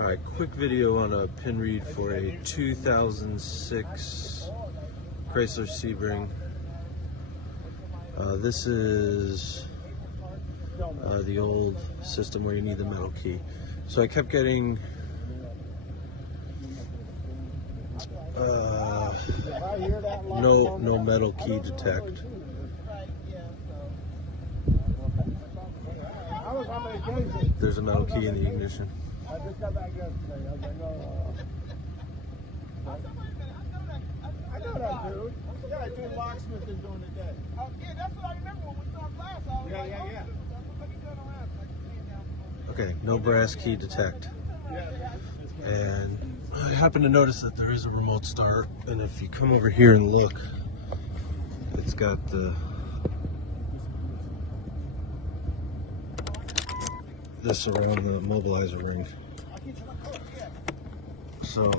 Alright, quick video on a pin read for a 2006 Chrysler Sebring. This is the old system where you need the metal key. So I kept getting no metal key detect. There's a metal key in the ignition. I just got back yesterday. I was like, no. I know that dude. Yeah, dude locksmith is doing it today. Yeah, that's what I remember when we talked last. I was like, Yeah. Okay, no brass key detect. And I happen to notice that there is a remote start, and if you come over here and look, it's got this around the mobilizer ring. So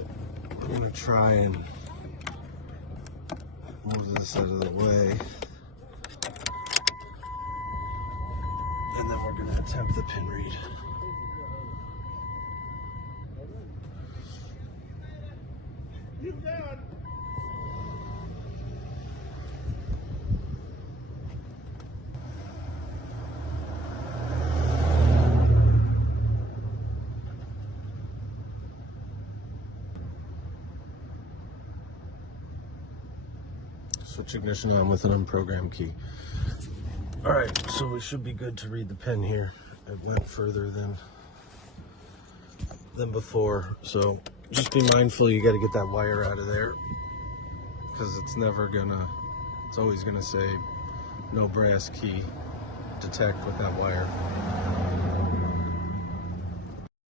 I'm going to try and move this out of the way, and then we're going to attempt the pin read. He's dead. Switch ignition on with an unprogrammed key. Alright, so we should be good to read the pin here. It went further than before, so just be mindful you got to get that wire out of there, because it's always gonna say no brass key detect with that wire.